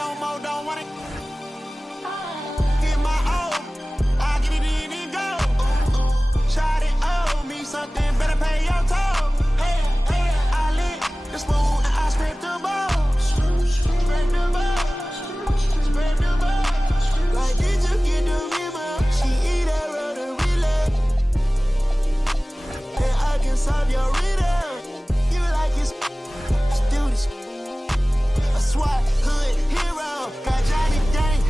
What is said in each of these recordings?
no more, don't want it. Get my own, I get it in and go. Shot it, owe me something, better pay your toll. Hey, I lit the spoon and I scraped the bowl. Scrape the bowl, scrape the bowl. Like, did you get the memo? She eat that road and relay. And I can solve your riddle. You like it, let's do this. A SWAT hood hero, got Johnny Gang,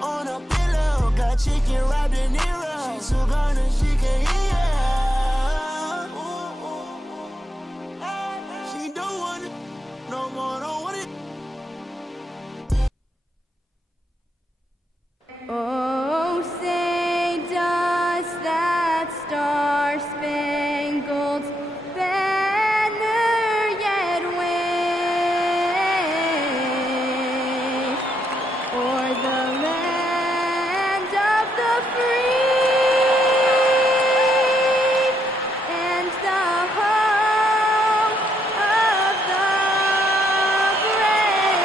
on a pillow, got chicken wrapped in Nero. She's so gone and she can't hear. She don't want it, no more, don't want it. Oh, say does that star-spangled banner yet wave o'er the land of the free and the home of the brave?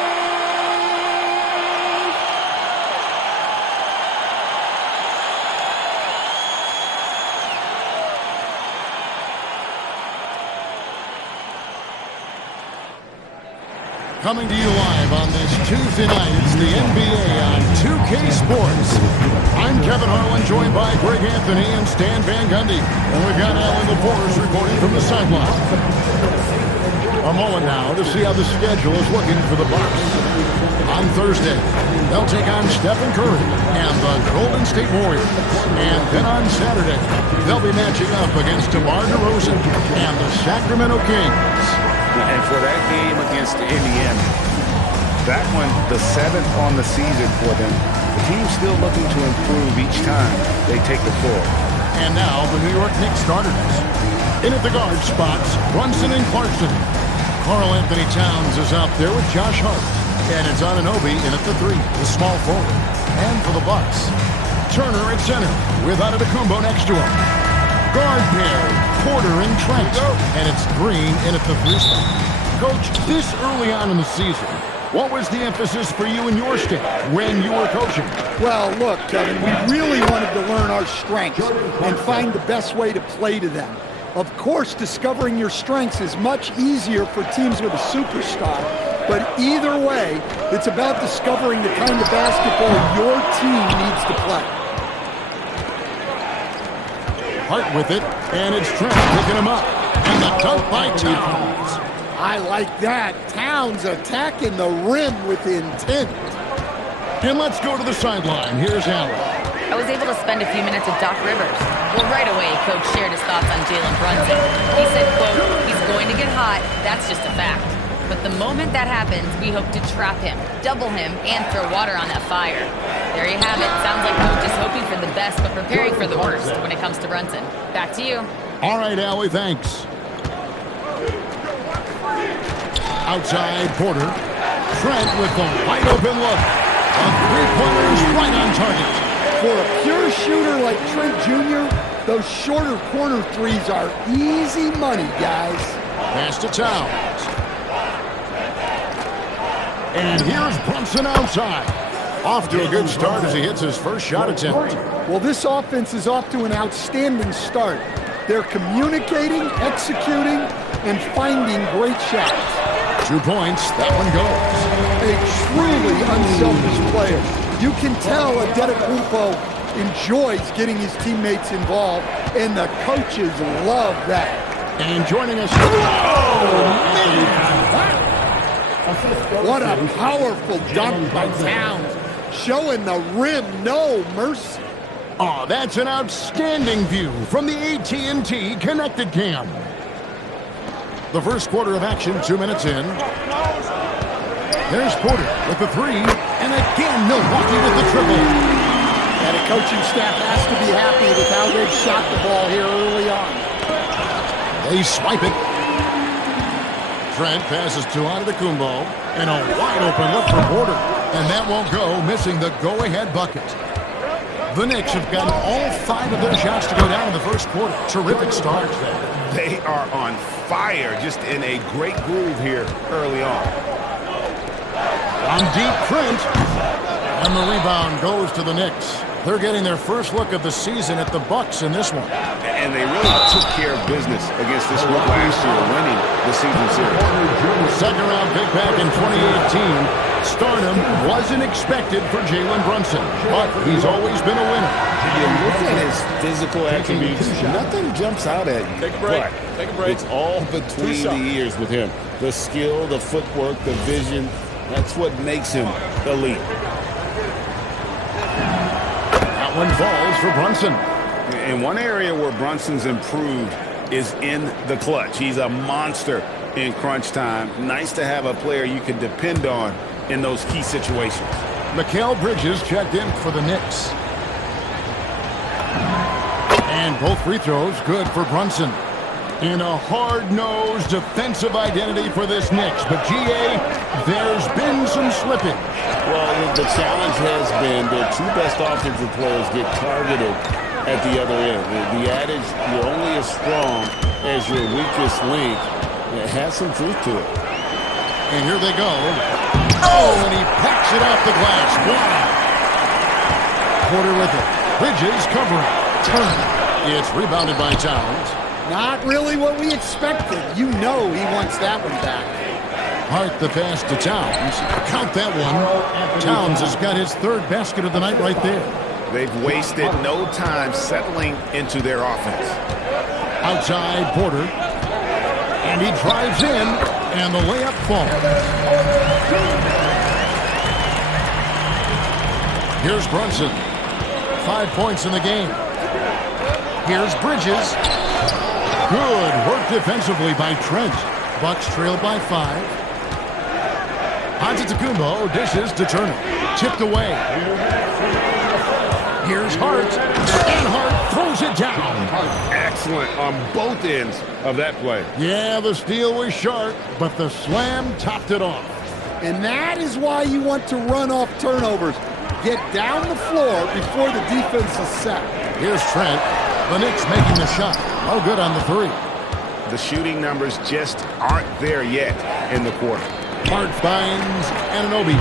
Coming to you live on this Tuesday night, it's the NBA on 2K Sports. I'm Kevin Harlan, joined by Greg Anthony and Stan Van Gundy. And we've got Alan LaForce reporting from the sideline. A moment now to see how the schedule is looking for the Bucks. On Thursday, they'll take on Stephen Curry and the Golden State Warriors. And then on Saturday, they'll be matching up against DeMar DeRozan and the Sacramento Kings. And for that game against Indiana, that one, the 7th on the season for them, the team's still looking to improve each time they take the floor. And now the New York Knicks starters. In at the guard spots, Brunson and Clarkson. Karl Anthony Towns is out there with Josh Hart. And it's Anunoby in at the 3, the small forward. And for the Bucks, Turner at center with Antetokounmpo next to him. Guard pair, Porter and Trent. And it's Green in at the 3 spot. Coach, this early on in the season, what was the emphasis for you and your staff when you were coaching? Well, look, Kevin, we really wanted to learn our strengths and find the best way to play to them. Of course, discovering your strengths is much easier for teams with a superstar, but either way, it's about discovering the kind of basketball your team needs to play. Hart with it, and it's Trent picking him up. And the dunk by Towns. I like that. Towns attacking the rim with intent. And let's go to the sideline. Here's Allen. I was able to spend a few minutes with Doc Rivers. Well, right away, Coach shared his thoughts on Jalen Brunson. He said, quote, he's going to get hot. That's just a fact. But the moment that happens, we hope to trap him, double him, and throw water on that fire. There you have it. Sounds like Coach is hoping for the best, but preparing for the worst when it comes to Brunson. Back to you. All right, Allie, thanks. Outside, Porter. Trent with the wide open look. A three-pointer's right on target. For a pure shooter like Trent Jr., those shorter corner threes are easy money, guys. Pass to Towns. And here's Brunson outside. Off to a good start as he hits his first shot attempt. Well, this offense is off to an outstanding start. They're communicating, executing, and finding great shots. 2 points, that one goes. A truly unselfish player. You can tell Antetokounmpo enjoys getting his teammates involved, and the coaches love that. And joining us... What a powerful dunk by Towns, showing the rim no mercy. Oh, that's an outstanding view from the AT&T Connected Cam. The first quarter of action, 2 minutes in. There's Porter with the 3, and again Milwaukee with the triple. And the coaching staff has to be happy with how they've shot the ball here early on. They swipe it. Trent passes to Antetokounmpo, and a wide open look for Porter. And that won't go, missing the go-ahead bucket. The Knicks have gotten all 5 of their shots to go down in the first quarter. Terrific start. They are on fire, just in a great groove here early on. On deep, Trent. And the rebound goes to the Knicks. They're getting their first look of the season at the Bucks in this one. And they really took care of business against this group last year, winning the season series. Second round pick back in 2018. Stardom wasn't expected for Jalen Brunson, but he's always been a winner. You look at his physical attributes, nothing jumps out at you. Take a break. Take a break. It's all between the ears with him. The skill, the footwork, the vision, that's what makes him elite. That one falls for Brunson. And one area where Brunson's improved is in the clutch. He's a monster in crunch time. Nice to have a player you can depend on in those key situations. Mikal Bridges checked in for the Knicks. And both free throws good for Brunson. In a hard-nosed defensive identity for this Knicks. But, G.A., there's been some slippage. Well, the challenge has been their 2 best offensive players get targeted at the other end. The adage, you're only as strong as your weakest link, it has some truth to it. And here they go. Oh, and he packs it off the glass. Wow. Porter with it. Bridges covering. Turn. It's rebounded by Towns. Not really what we expected. You know he wants that one back. Hart the pass to Towns. Count that one. Towns has got his 3rd basket of the night right there. They've wasted no time settling into their offense. Outside Porter. And he drives in, and the layup falls. Here's Brunson. 5 points in the game. Here's Bridges. Good work defensively by Trent. Bucks trailed by 5. Antetokounmpo dishes to Turner. Tipped away. Here's Hart. And Hart throws it down. Excellent on both ends of that play. Yeah, the steal was sharp, but the slam topped it off. And that is why you want to run off turnovers. Get down the floor before the defense is set. Here's Trent. The Knicks making the shot. Oh, good on the 3. The shooting numbers just aren't there yet in the quarter. Hart finds Anunoby.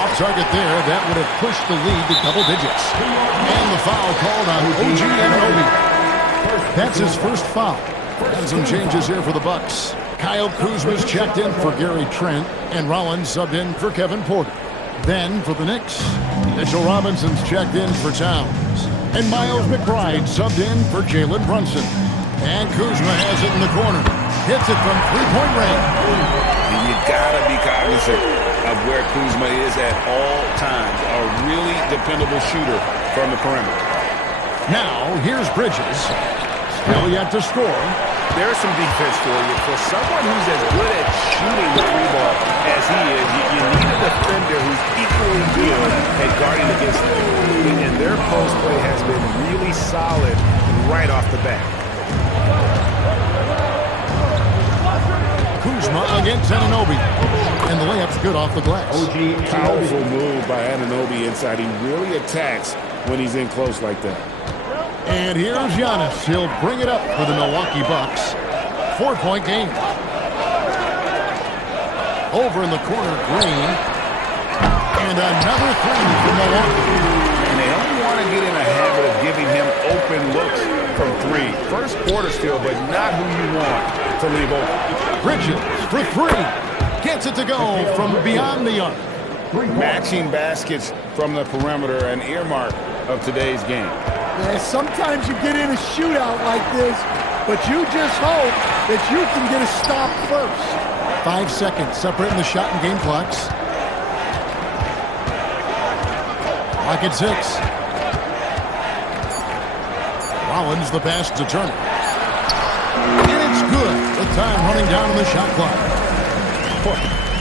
Off target there. That would have pushed the lead to double digits. And the foul called on OG Anunoby. That's his first foul. And some changes here for the Bucks. Kyle Kuzma's checked in for Gary Trent, and Rollins subbed in for Kevin Porter. Then for the Knicks, Mitchell Robinson's checked in for Towns. And Miles McBride subbed in for Jalen Brunson. And Kuzma has it in the corner. Hits it from 3-point range. You gotta be cognizant of where Kuzma is at all times. A really dependable shooter from the perimeter. Now, here's Bridges. Still yet to score. There's some defense for you. For someone who's as good at shooting the 3-ball as he is, you need a defender who's equally good at guarding against them. And their post play has been really solid right off the bat. Kuzma against Anunoby. And the layup's good off the glass. Powerful move by Anunoby inside. He really attacks when he's in close like that. And here's Giannis. He'll bring it up for the Milwaukee Bucks. 4-point game. Over in the corner, Green. And another 3 for Milwaukee. And they don't want to get in a habit of giving him open looks from 3. First quarter still, but not who you want to leave open. Bridges for 3. Gets it to go from beyond the arc. Matching baskets from the perimeter, an earmark of today's game. Yeah, sometimes you get in a shootout like this, but you just hope that you can get a stop first. 5 seconds separating the shot and game clocks. Lock at 6. Rollins the pass to Turner. And it's good. The time running down on the shot clock.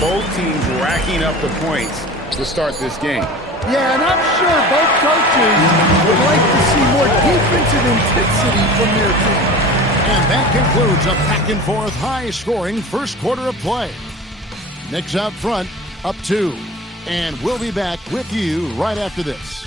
Both teams racking up the points to start this game. Yeah, and I'm sure both coaches would like to see more defensive intensity from their team. And that concludes a back-and-forth, high-scoring first quarter of play. Knicks out front, up 2. And we'll be back with you right after this.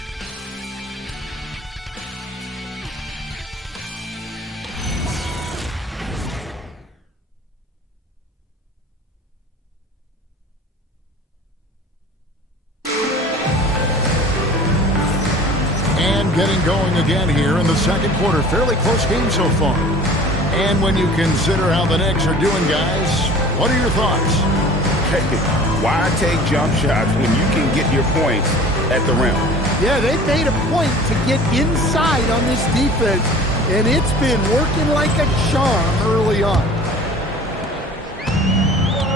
getting going again here in the second quarter. Fairly close game so far. And when you consider how the Knicks are doing, guys, what are your thoughts? Hey, why take jump shots when you can get your points at the rim? Yeah, they made a point to get inside on this defense, and it's been working like a charm early on.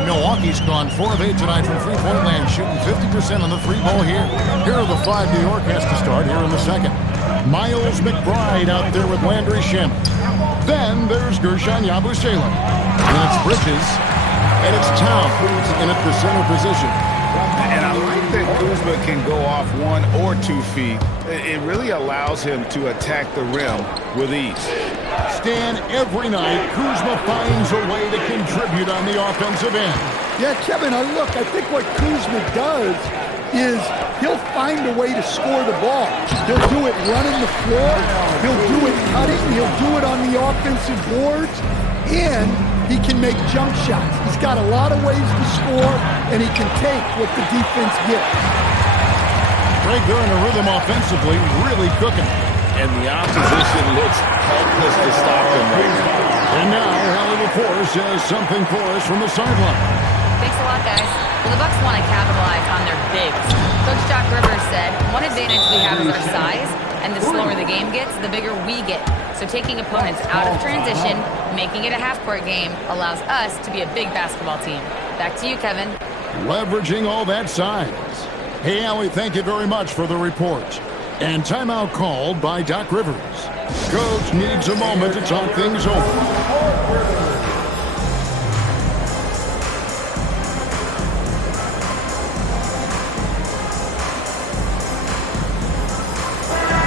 Milwaukee's gone 4 of 8 tonight from three-point land, shooting 50% on the three ball here. Here are the 5 New York has to start here in the second. Miles McBride out there with Landry Shamet. Then there's Gershon Yabusele. And it's Bridges. And it's Towns in at the center position. And I like that Kuzma can go off 1 or 2 feet. It really allows him to attack the rim with ease. Stan, every night, Kuzma finds a way to contribute on the offensive end. Yeah, Kevin, I think what Kuzma does is he'll find a way to score the ball. He'll do it running the floor. He'll do it cutting. He'll do it on the offensive boards. And he can make jump shots. He's got a lot of ways to score, and he can take what the defense gives. Greg, they're in a rhythm offensively, really cooking. And the opposition looks helpless to stop them right now. And now, Hallie LaForce has something for us from the sideline. Thanks a lot, guys. Well, the Bucks want to capitalize on their bigs. Coach Doc Rivers said, one advantage we have is our size, and the slower the game gets, the bigger we get. So taking opponents out of transition, making it a half-court game, allows us to be a big basketball team. Back to you, Kevin. Leveraging all that size. Hey, Hallie, thank you very much for the report. And timeout called by Doc Rivers. Coach needs a moment to talk things over.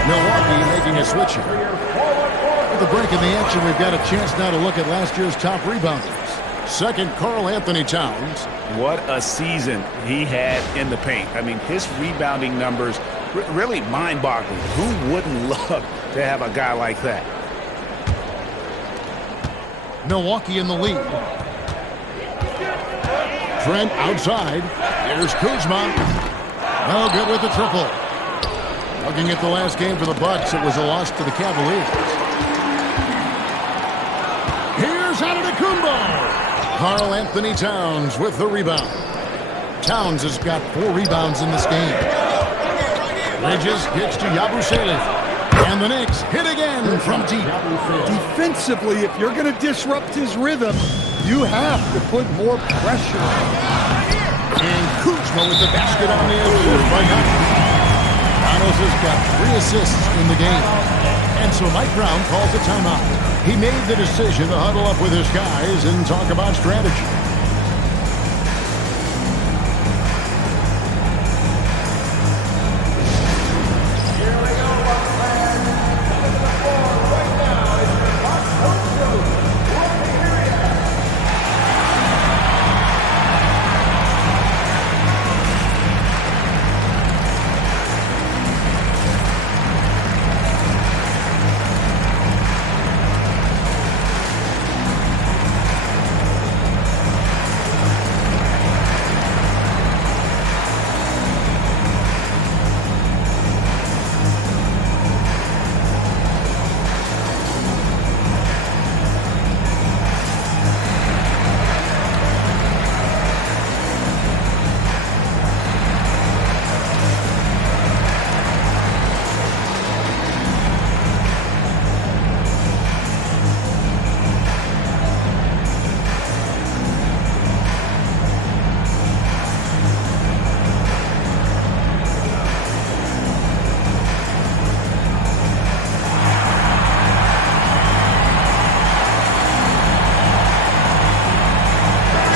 Milwaukee making a switch here. With the break in the action, we've got a chance now to look at last year's top rebounders. Second, Karl Anthony Towns. What a season he had in the paint. I mean, his rebounding numbers really mind-boggling. Who wouldn't love to have a guy like that? Milwaukee in the lead. Trent outside. Here's Kuzma. No good with the triple. Looking at the last game for the Bucks, it was a loss to the Cavaliers. Here's Antetokounmpo. Karl Anthony Towns with the rebound. Towns has got 4 rebounds in this game. Bridges gets to Yabusele. And the Knicks hit again from deep. Defensively, if you're going to disrupt his rhythm, you have to put more pressure on him. And Kuzma with the basket on the end by Giannis. Giannis has got 3 assists in the game. And so Mike Brown calls a timeout. He made the decision to huddle up with his guys and talk about strategy.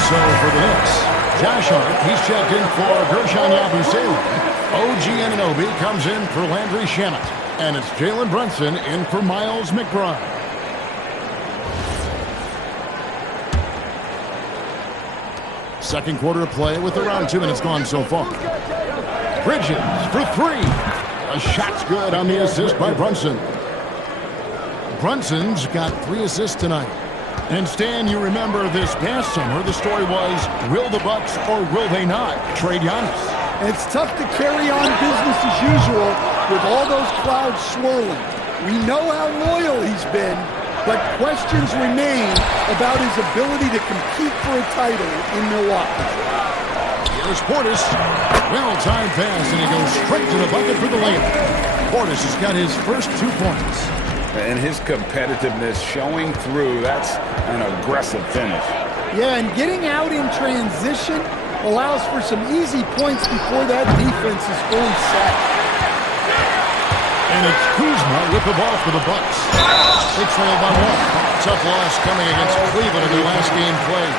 So for the Knicks, Josh Hart, he's checked in for Gershon Yabusele. OG Anunoby comes in for Landry Shamet. And it's Jalen Brunson in for Miles McBride. Second quarter of play with around 2 minutes gone so far. Bridges for 3. A shot's good on the assist by Brunson. Brunson's got 3 assists tonight. And Stan, you remember this past summer, the story was, will the Bucks or will they not trade Giannis? It's tough to carry on business as usual with all those clouds swirling. We know how loyal he's been, but questions remain about his ability to compete for a title in Milwaukee. Here's Portis. Well-timed pass, and he goes straight to the bucket for the layup. Portis has got his first 2 points. And his competitiveness showing through. That's an aggressive finish. Yeah, and getting out in transition allows for some easy points before that defense is fully set. And it's Kuzma with the ball for the Bucks. They trail by 1. Tough loss coming against Cleveland in their last game played.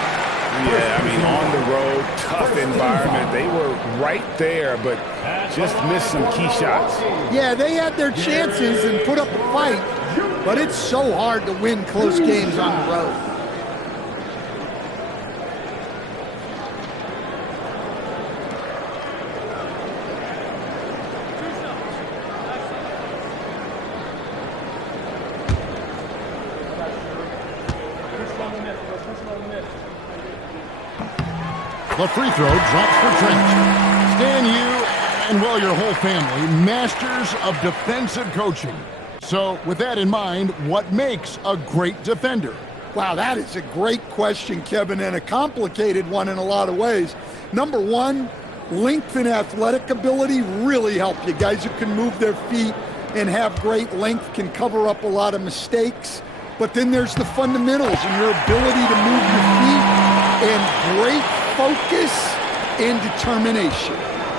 Yeah, I mean, on the road, tough environment. They were right there, but just missed some key shots. Yeah, they had their chances and put up a fight, but it's so hard to win close games on the road. The free throw drops for Trent. Stan, you and, well, your whole family, masters of defensive coaching. So, with that in mind, what makes a great defender? Wow, that is a great question, Kevin, and a complicated one in a lot of ways. Number one, length and athletic ability really help you. Guys who can move their feet and have great length can cover up a lot of mistakes. But then there's the fundamentals and your ability to move your feet and great focus and determination.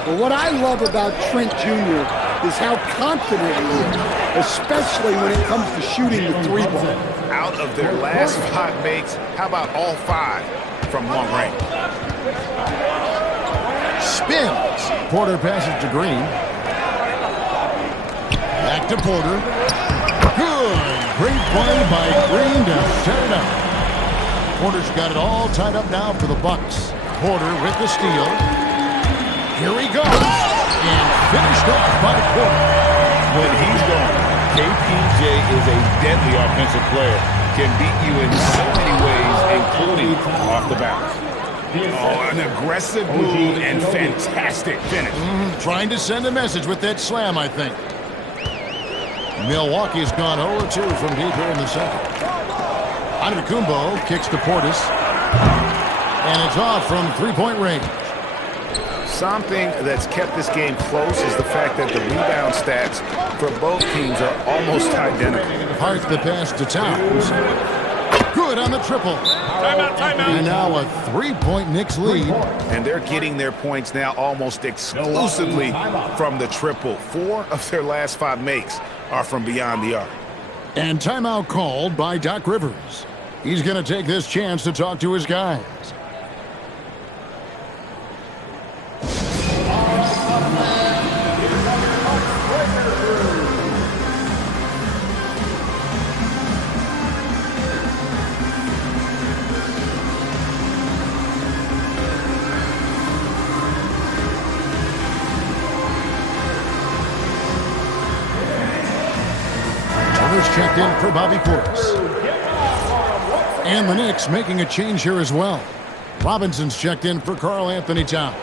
Well, what I love about Trent Jr. is how confident he is, especially when it comes to shooting the 3-ball. Out of their last 5 makes, how about all 5 from long range? Spins. Porter passes to Green. Back to Porter. Good. Great play by Green to set it up. Porter's got it all tied up now for the Bucks. Porter with the steal. Here he goes. And finished off by Porter. When he's going, KPJ is a deadly offensive player. Can beat you in so many ways, including off the bounce. Oh, an aggressive move and fantastic finish. Trying to send a message with that slam, I think. Milwaukee's gone 0-2 from deep here in the second. Antetokounmpo kicks to Portis. And it's off from 3-point range. Something that's kept this game close is the fact that the rebound stats for both teams are almost identical. Hart the pass to Towns. Good on the triple. Timeout. And now a 3-point Knicks lead. And they're getting their points now almost exclusively from the triple. 4 of their last 5 makes are from beyond the arc. And timeout called by Doc Rivers. He's going to take this chance to talk to his guys. Checked in for Bobby Portis. And the Knicks making a change here as well. Robinson's checked in for Karl Anthony Towns.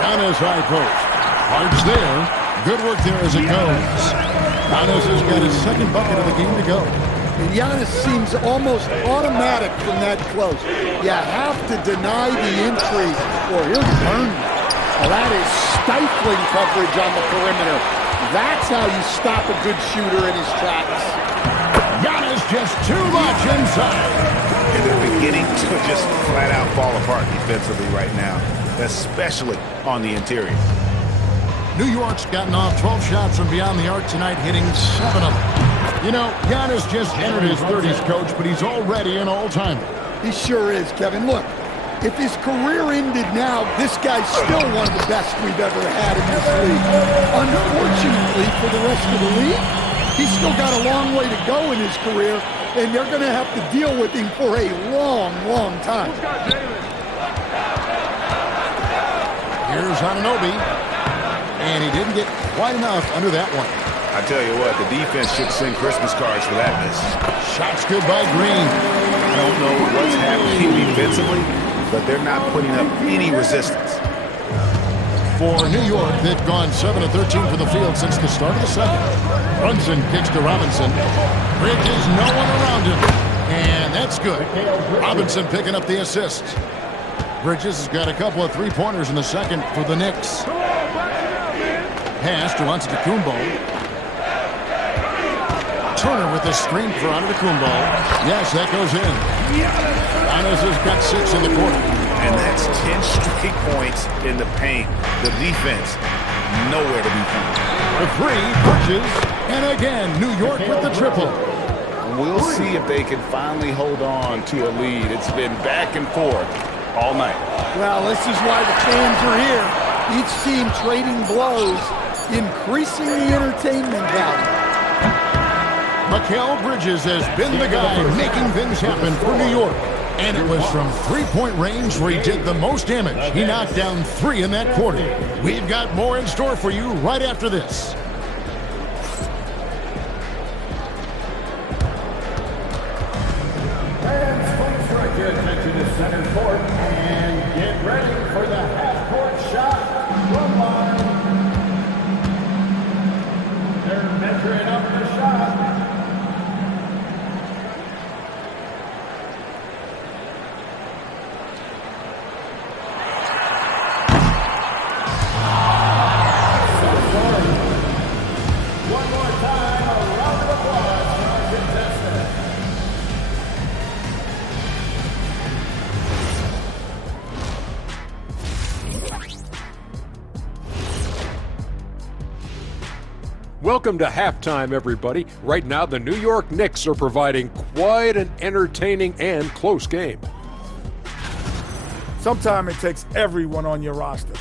Giannis high post. Hart's there. Good work there as it goes. Giannis has got his second bucket of the game to go. And Giannis seems almost automatic from that close. You have to deny the entry or he'll burn you. Well, that is stifling coverage on the perimeter. That's how you stop a good shooter in his tracks. Giannis just too much inside. And they're beginning to just flat out fall apart defensively right now, especially on the interior. New York's gotten off 12 shots from beyond the arc tonight, hitting 7 of them. You know, Giannis just entered his 30s, Coach, but he's already an all-timer. He sure is, Kevin. Look, if his career ended now, this guy's still one of the best we've ever had in this league. Unfortunately for the rest of the league, he's still got a long way to go in his career, and they're going to have to deal with him for a long, long time. Here's Anunoby, and he didn't get quite enough under that one. I tell you what, the defense should send Christmas cards for that miss. Shots good by Green. I don't know what's happening defensively, but they're not putting up any resistance. for New York. They've gone 7 of 13 from the field since the start of the second. Brunson kicks to Robinson. Bridges, no one around him. And that's good. Robinson picking up the assist. Bridges has got a couple of three-pointers in the second for the Knicks. Pass to Antetokounmpo. Turner with the screen for Antetokounmpo. Yes, that goes in. Giannis has got 6 in the quarter. And that's 10 straight points in the paint. The defense, nowhere to be found. The three, Bridges, and again, New York with the triple. We'll see if they can finally hold on to a lead. It's been back and forth all night. Well, this is why the fans are here. Each team trading blows, increasing the entertainment value. Mikal Bridges has been the guy making things happen for New York. And it was from three-point range where he did the most damage. He knocked down 3 in that quarter. We've got more in store for you right after this. Fans, please direct your attention to center court and get ready for the half-court shot from line. They're measuring up the shot. One more time, a round of applause for our contestant. Welcome to halftime, everybody. Right now, the New York Knicks are providing quite an entertaining and close game. Sometimes it takes everyone on your roster.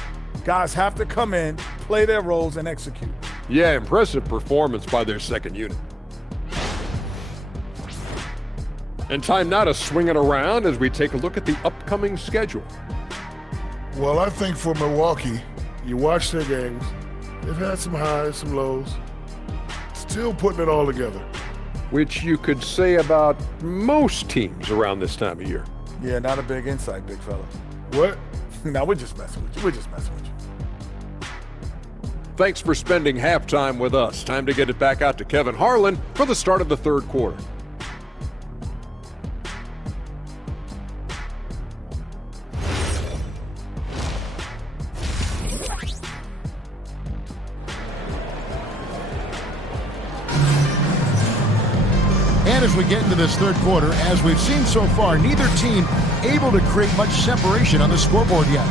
Guys have to come in, play their roles, and execute. Yeah, impressive performance by their second unit. And time now to swing it around as we take a look at the upcoming schedule. Well, I think for Milwaukee, you watch their games, they've had some highs, some lows, still putting it all together. Which you could say about most teams around this time of year. Yeah, not a big insight, big fella. What? No, we're just messing with you. We're just messing with you. Thanks for spending halftime with us. Time to get it back out to Kevin Harlan for the start of the third quarter. And as we get into this third quarter, as we've seen so far, neither team able to create much separation on the scoreboard yet.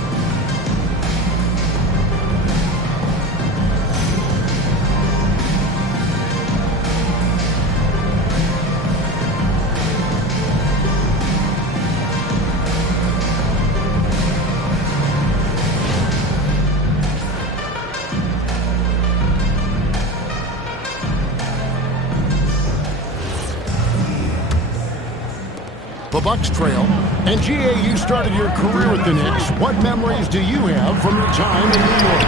The Bucks trail. And GA, you started your career with the Knicks. What memories do you have from your time in New York?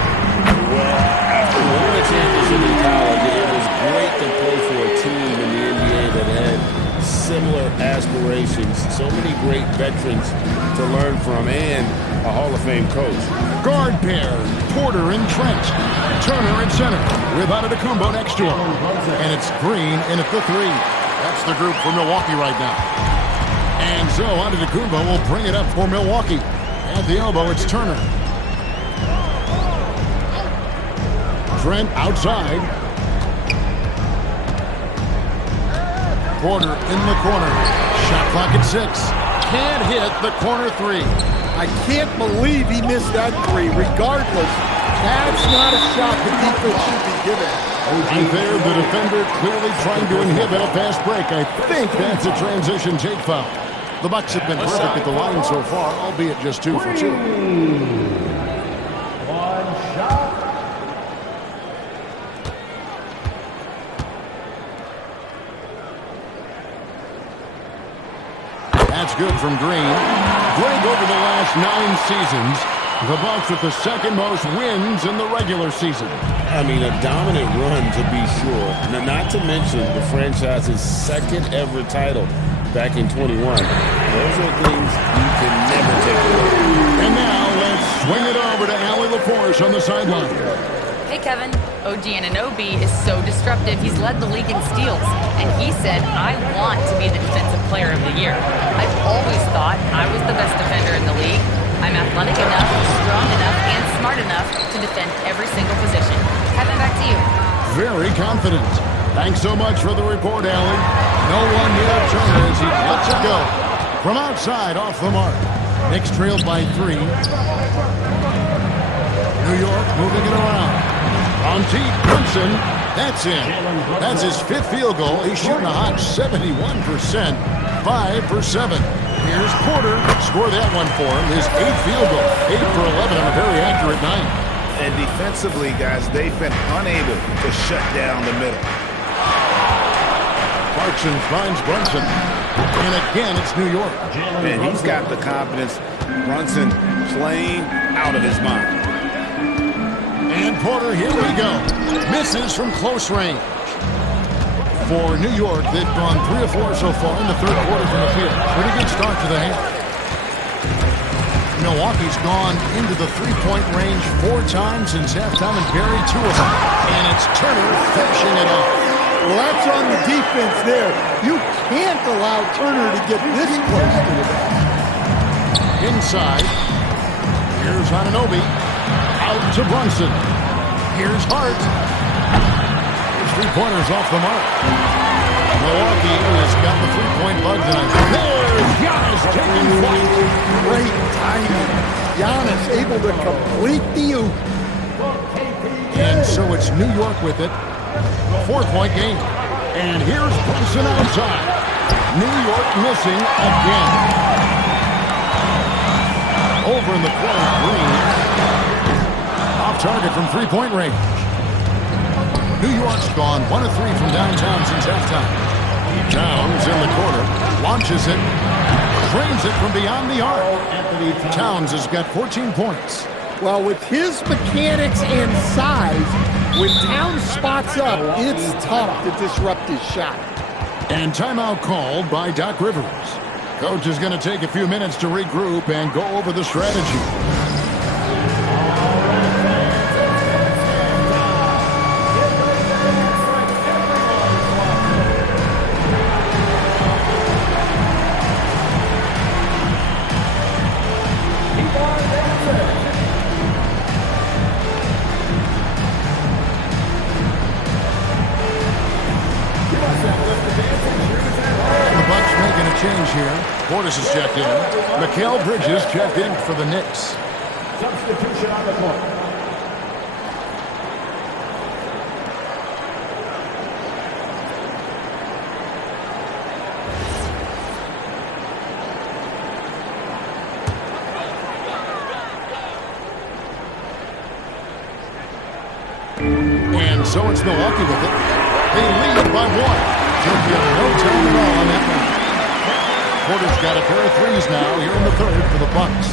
Well, after winning a championship in college, it was great to play for a team in the NBA that had similar aspirations. So many great veterans to learn from and a Hall of Fame coach. Guard pair, Porter and Trent. Turner at center with Antetokounmpo next to him. And it's Green in at the three. That's the group for Milwaukee right now. And so Antetokounmpo will bring it up for Milwaukee. At the elbow, it's Turner. Trent outside. Porter in the corner. Shot clock at 6. Can't hit the corner three. I can't believe he missed that three. Regardless, that's not a shot the defense should be given. And there, the defender clearly trying to inhibit a fast break. I think that's a transition take foul. The Bucks have been perfect at the line so far, albeit just 2 for 2. One shot. That's good from Green. Greg, over the last 9 seasons, the Bucks with the second most wins in the regular season. I mean, a dominant run to be sure. Now, not to mention the franchise's second ever title back in 21. Those are things you can never take away. And now let's swing it over to Allie LaForce on the sideline. Hey, Kevin. OG Anunoby is so disruptive. He's led the league in steals. And he said, I want to be the Defensive Player of the Year. I've always thought I was the best defender in the league. I'm athletic enough, strong enough, and smart enough to defend every single position. Kevin, back to you. Very confident. Thanks so much for the report, Allie. No one near Turner as he lets it go. From outside, off the mark. Knicks trailed by 3. New York moving it around. On deep, Brunson. That's in. That's his 5th field goal. He's shooting a hot 71%. 5 for 7. Here's Porter. Score that one for him. His 8th field goal. 8 for 11 on a very accurate night. And defensively, guys, they've been unable to shut down the middle. Clarkson finds Brunson. And again, it's New York. And he's got the confidence. Brunson playing out of his mind. And Porter, here we go. Misses from close range. For New York, they've gone 3 of 4 so far in the third quarter from the field. Pretty good start to the half. Milwaukee's gone into the three-point range 4 times since halftime and buried 2 of them. And it's Turner finishing it off. Well, that's on the defense there. You can't allow Turner to get this close to the basket. Inside. Here's Anunoby. Out to Brunson. Here's Hart. His 3-pointers off the mark. Milwaukee has got the 3-point bug tonight. There's Giannis taking flight. Great timing. Giannis able to complete the oop. And so it's New York with it. 4-point game. And here's Brunson outside. New York missing again. Over in the corner, Green. Off target from 3-point range. New York's gone 1 of 3 from downtown since halftime. Towns in the corner. Launches it. Drains it from beyond the arc. Towns has got 14 points. Well, with his mechanics and size, when Towns spots up, it's tough to disrupt his shot. And timeout called by Doc Rivers. Coach is going to take a few minutes to regroup and go over the strategy. Change here. Portis is checked in. Mikal Bridges checked in for the Knicks. Substitution on the court. And so it's Milwaukee with it. They lead by 1. Should be no time at all on that one. Porter's got a pair of threes now here in the third for the Bucks.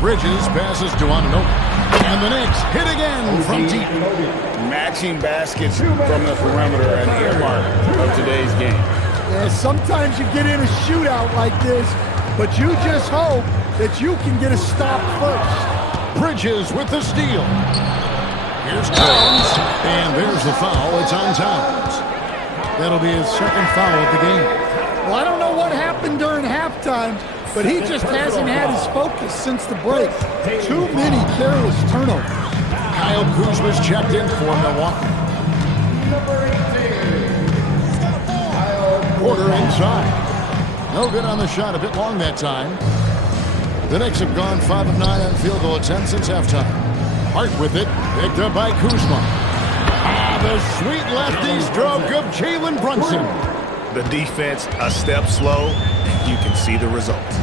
Bridges passes to Anunoby. And the Knicks hit again from deep. Matching baskets from the perimeter, an earmark of today's game. Yeah, sometimes you get in a shootout like this, but you just hope that you can get a stop first. Bridges with the steal. Here's Towns. And there's the foul. It's on Towns. That'll be his second foul of the game. Well, I don't know what happened during halftime, but he just hasn't had his focus since the break. Too many careless turnovers. Kyle Kuzma's checked in for Milwaukee. Porter inside. No good on the shot. A bit long that time. The Knicks have gone 5 of 9 on field goal attempts since halftime. Hart with it. Picked up by Kuzma. The sweet lefty stroke of Jalen Brunson. The defense a step slow, and you can see the results.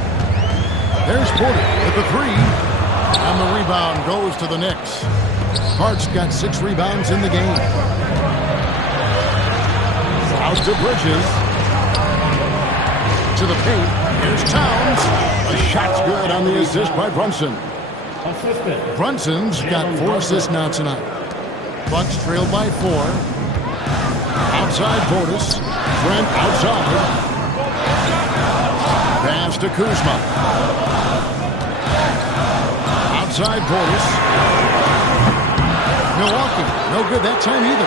There's Porter with the 3. And the rebound goes to the Knicks. Hart's got 6 rebounds in the game. Out to Bridges. To the paint. Here's Towns. A shot's good on the assist by Brunson. Brunson's got 4 assists now tonight. Bucks trailed by 4. Outside Portis. Trent outside. Pass to Kuzma. outside Portis. Milwaukee, no good that time either.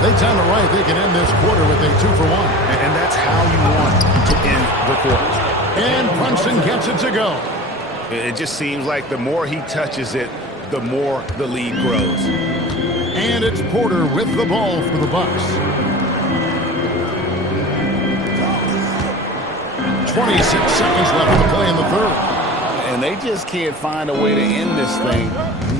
They time it right. They can end this quarter with a 2-for-1. And that's how you want to end the quarter. And Brunson gets it to go. It just seems like the more he touches it, the more the lead grows. And it's Porter with the ball for the Bucks. 26 seconds left to play in the third. And they just can't find a way to end this thing.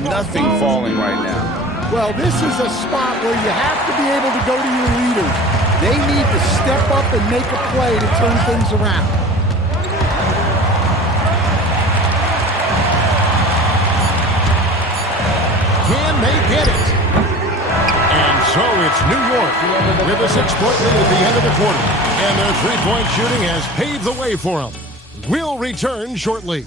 Nothing falling right now. Well, this is a spot where you have to be able to go to your leaders. They need to step up and make a play to turn things around. Can they get it? And so it's New York with a 6-point lead at the end of the quarter. And their three-point shooting has paved the way for them. We'll return shortly.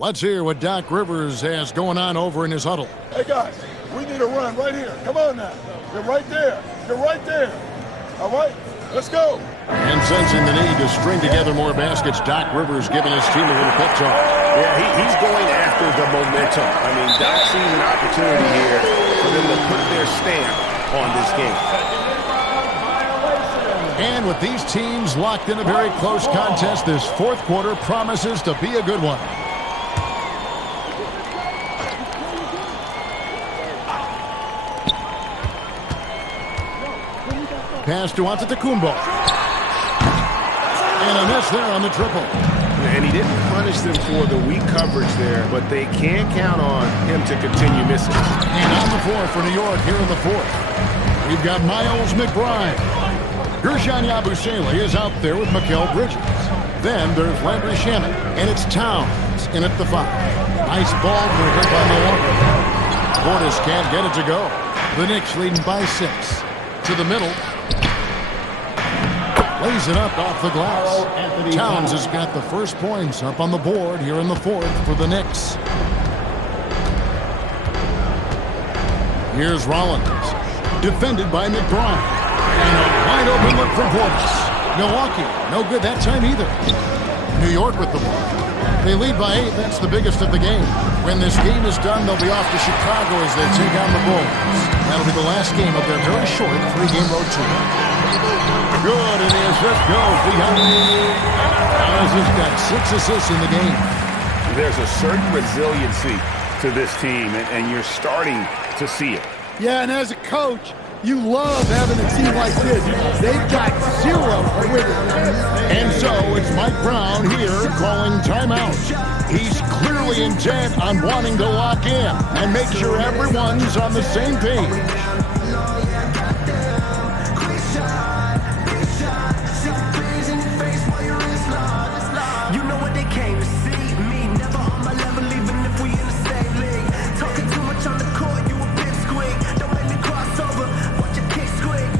Let's hear what Doc Rivers has going on over in his huddle. Hey, guys, we need a run right here. Come on now. You're right there. You're right there. All right, let's go. And sensing the need to string together more baskets, Doc Rivers giving his team a little pep talk. Yeah, he's going after the momentum. I mean, Doc sees an opportunity here for them to put their stamp on this game. And with these teams locked in a very close contest, this fourth quarter promises to be a good one. Pass to Antetokounmpo. And a miss there on the triple. And he didn't punish them for the weak coverage there, but they can count on him to continue missing. And on the floor for New York here in the fourth. We've got Miles McBride. Gershon Yabusele is out there with Mikal Bridges. Then there's Landry Shamet. And it's Towns in at the 5. Nice ball movement by Milwaukee. Portis can't get it to go. The Knicks leading by 6. To the middle. Lays it up off the glass. Towns has got the first points up on the board here in the fourth for the Knicks. Here's Rollins. Defended by McBride. And a wide open look from Portis. Milwaukee, no good that time either. New York with the ball. They lead by 8. That's the biggest of the game. When this game is done, they'll be off to Chicago as they take on the Bulls. That'll be the last game of their very short 3-game road trip. Good, and the assist goes behind. Miles has got 6 assists in the game. There's a certain resiliency to this team, and you're starting to see it. Yeah, and as a coach, you love having a team like this. They've got 0 quitters. And so it's Mike Brown here calling timeout. He's clearly intent on wanting to lock in and make sure everyone's on the same page. You know what they came to see. Me, never on my level, even if we in the same league. Talking too much on the court, you a bit squeak. Don't make me cross over, watch your kick squeak.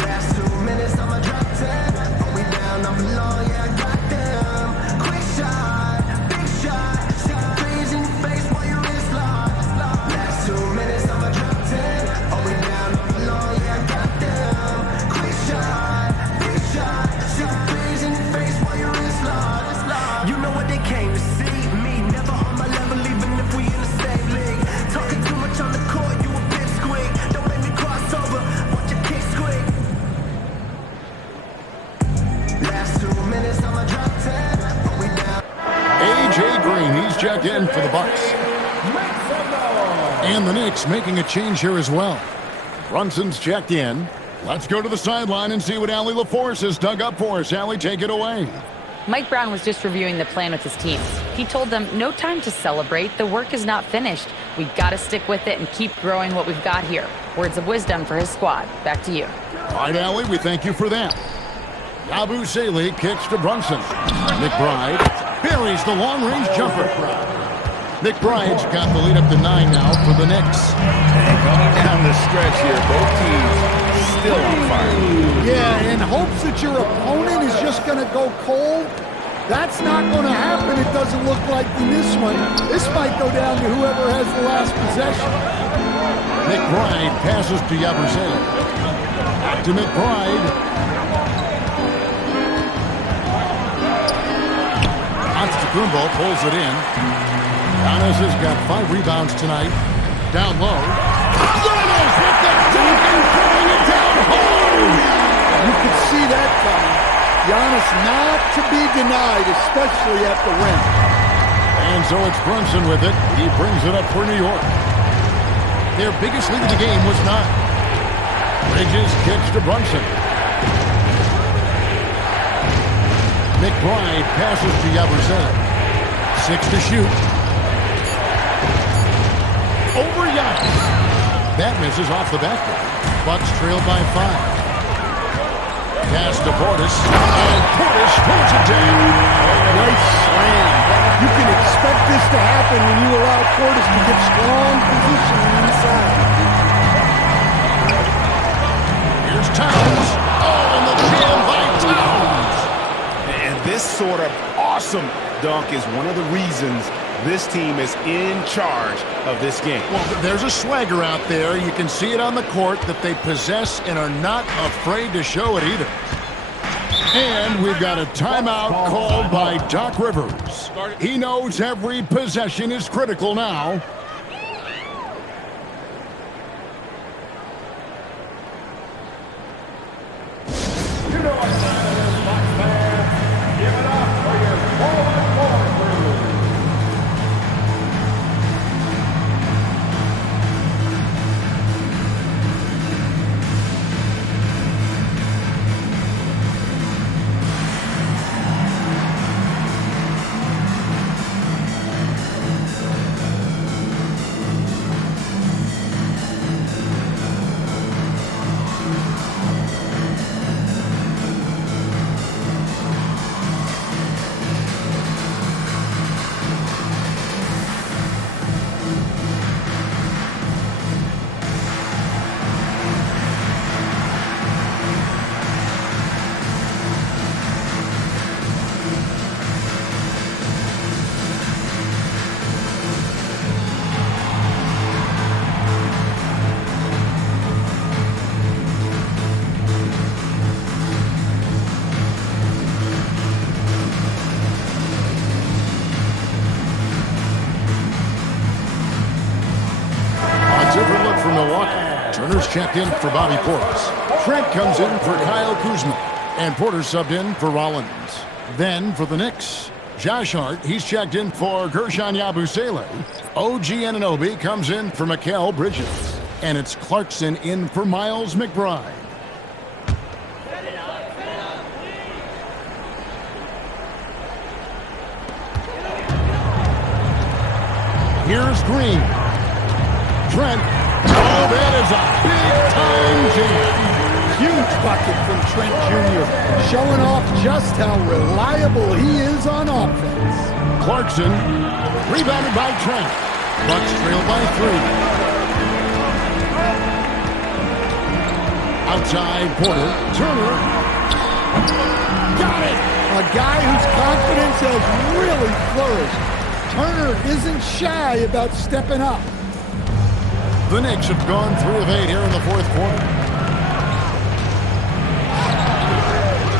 Last 2 minutes, I'ma drop 10. Are we down on the low? Yeah, I got them. Quick shot, big shot. 6 threes in your face while your wrist locked. Last 2 minutes, I'ma drop 10. Are we down on the low? Yeah, I got them. Quick shot. You know what they came to see. Me, never on my level, even if we in the same league. Talking too much on the court, you a bit squeak. Don't make me cross over, watch your kick squeak. Last 2 minutes, I'ma drop 10. Are we down? A.J. Green, he's checked in for the Bucks. And the Knicks making a change here as well. Brunson's checked in. Let's go to the sideline and see what Allie LaForce has dug up for us. Allie, take it away. Mike Brown was just reviewing the plan with his team. He told them, no time to celebrate. The work is not finished. We got to stick with it and keep growing what we've got here. Words of wisdom for his squad. Back to you. All right, Allie, we thank you for that. Yabusele kicks to Brunson. McBride buries the long-range jumper. McBride's got the lead up to 9 now for the Knicks. Coming down the stretch here, both teams still on fire. Yeah, in hopes that your opponent is just going to go cold, that's not going to happen. It doesn't look like in this one. This might go down to whoever has the last possession. McBride passes to Yabusele. To McBride. Antetokounmpo pulls it in. Giannis has got 5 rebounds tonight. Down low. Giannis with the dunk and throwing it down hard. You could see that coming. Giannis not to be denied, especially at the rim. And so it's Brunson with it. He brings it up for New York. Their biggest lead of the game was 9. Bridges kicks to Brunson. McBride passes to Yabusele. 6 to shoot. Over Giannis. That misses off the backboard. Bucks trail by 5. Pass to Portis. And Portis throws it down. Nice slam. You can expect this to happen when you allow Portis to get strong positioning inside. Here's Towns. Oh, and the jam by Towns. And this sort of awesome dunk is one of the reasons this team is in charge of this game. Well, there's a swagger out there. You can see it on the court that they possess and are not afraid to show it either. And we've got a timeout called by Doc Rivers. He knows every possession is critical now. You know what time it is, Bucks fans. Give it up for your forward crew. Turner's checked in for Bobby Portis. Trent comes in for Kyle Kuzma. And Porter subbed in for Rollins. Then for the Knicks, Josh Hart, he's checked in for Gershon Yabusele. OG Anunoby comes in for Mikal Bridges. And it's Clarkson in for Miles McBride. Here's Green. Trent. Oh, that is a big-time jam. Huge bucket from Trent Jr., showing off just how reliable he is on offense. Clarkson, rebounded by Trent. Bucks trail by 3. Outside, Porter. Turner. Got it! A guy whose confidence has really flourished. Turner isn't shy about stepping up. The Knicks have gone 3 of 8 here in the fourth quarter.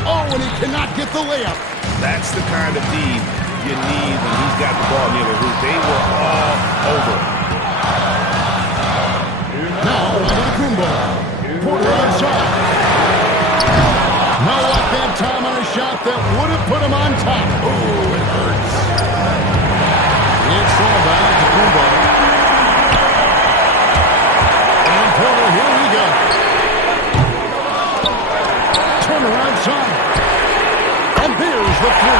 Oh, and he cannot get the layup. That's the kind of deed you need when he's got the ball near the hoop. They were all over. Now, Antetokounmpo. Porter outside. No luck that time on a shot that would have put him on top. Oh, it hurts. It's all by Antetokounmpo. Porter, here we go. Turner outside. And there's the 3.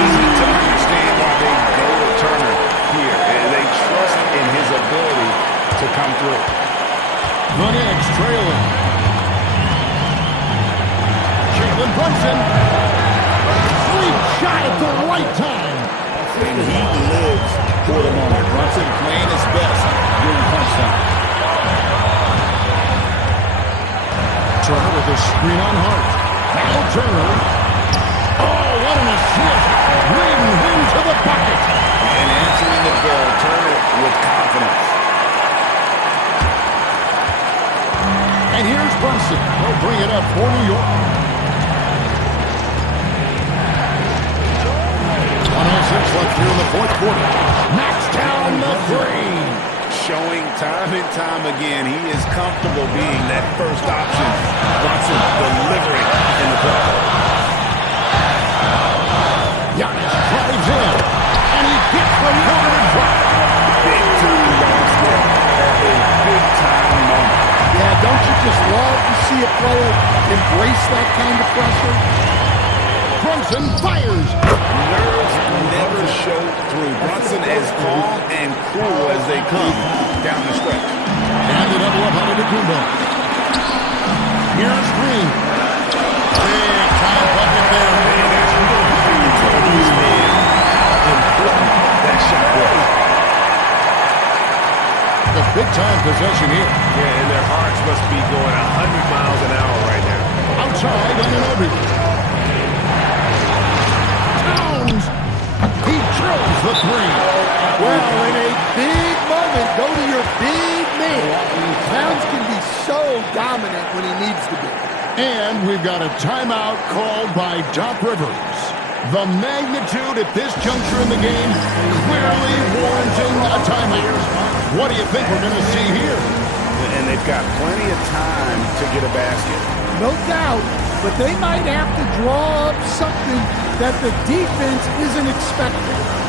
Easy to understand why they go to Turner here. And they trust in his ability to come through. The Knicks trailing. Jalen Brunson. Sweet shot at the right time. And he lives for the moment. Brunson playing his best during crunch time. try with a screen on Hart. Now Turner. Oh, what an assist. Leading him to the bucket. And answering the ball, Turner with confidence. And here's Brunson. He'll bring it up for New York. 106 left here in the fourth quarter. Knocks down the three. Showing time and time again he is comfortable being that first option. Brunson delivering in the play. Giannis drives in, and he gets the corner drop. Big time basket at a big-time moment. Yeah, don't you just love to see a player embrace that kind of pressure? Brunson fires. Nerves never show through. Brunson as calm and cool as they come down the stretch. And the double up on Antetokounmpo. Here's Green. Big time bucket there. And that's really important that shot was. The big time possession here. Yeah, and their hearts must be going 100 miles an hour right now. Outside Anunoby. Towns. He drills the three. Well, in a big moment, go to your big man. Towns can be so dominant when he needs to be. And we've got a timeout called by Doc Rivers. The magnitude at this juncture in the game clearly warranting a timeout. What do you think we're going to see here? And they've got plenty of time to get a basket. No doubt, but they might have to draw up something that the defense isn't expecting.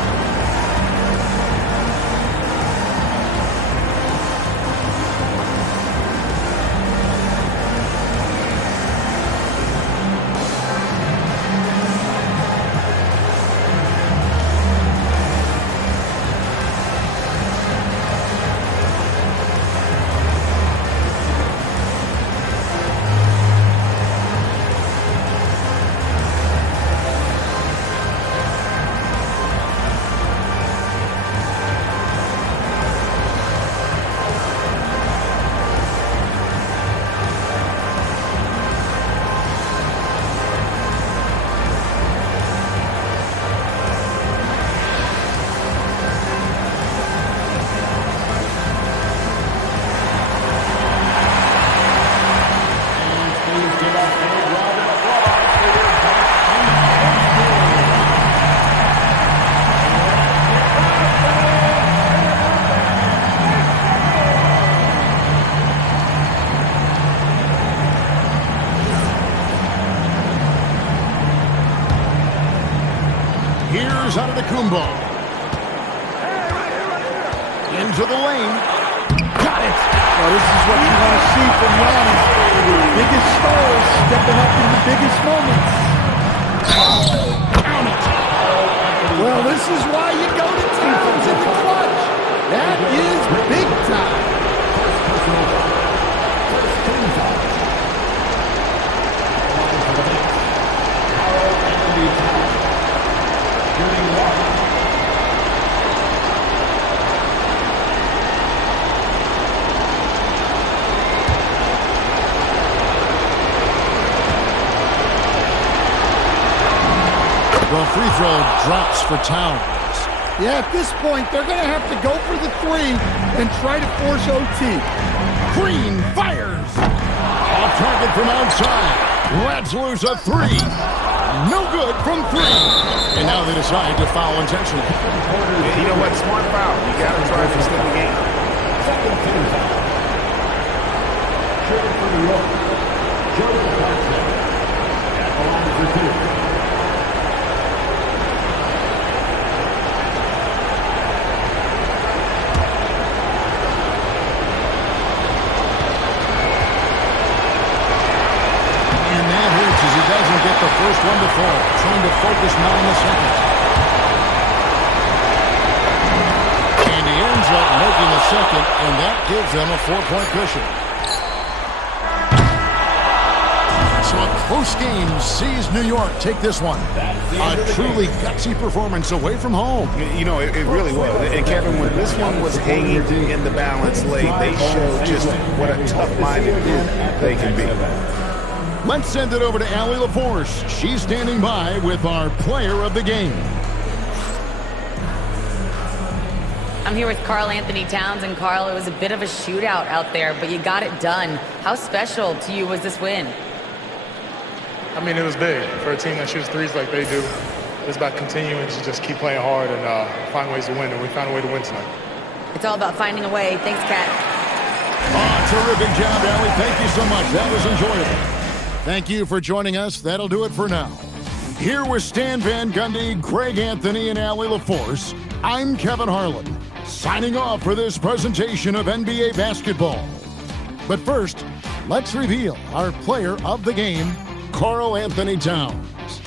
Here's Antetokounmpo. Into the lane. Got it. Well, this is what you want to see from Giannis. Biggest stars stepping up in the biggest moments. Count it. Well, this is why you go to Towns in the clutch. That is big time. The free throw drops for Towns. Yeah, at this point, they're going to have to go for the three and try to force OT. Green fires. Off target from outside. Lets loose a three. No good from three. And now they decide to foul intentionally. You know what? Smart foul. You got to try to extend the game. Second team foul. Trigger for New York. Jordan Clarkson. At the line for two. The first one to fall, trying to focus now in the second. And he ends up making the second, and that gives them a 4-point cushion. So a close game sees New York take this one. A truly gutsy performance away from home. You know, it really was. And Kevin, when this one was hanging in the balance late, they showed just what a tough-minded group they can be. Let's send it over to Allie LaForce. She's standing by with our player of the game. I'm here with Karl Anthony Towns, and Karl, it was a bit of a shootout out there, but you got it done. How special to you was this win? I mean, it was big for a team that shoots threes like they do. It's about continuing to just keep playing hard and find ways to win, and we found a way to win tonight. It's all about finding a way. Thanks, Kat. Terrific job, Allie. Thank you so much. That was enjoyable. Thank you for joining us. That'll do it for now. Here with Stan Van Gundy, Greg Anthony, and Allie LaForce, I'm Kevin Harlan, signing off for this presentation of NBA basketball. But first, let's reveal our player of the game, Karl Anthony Towns.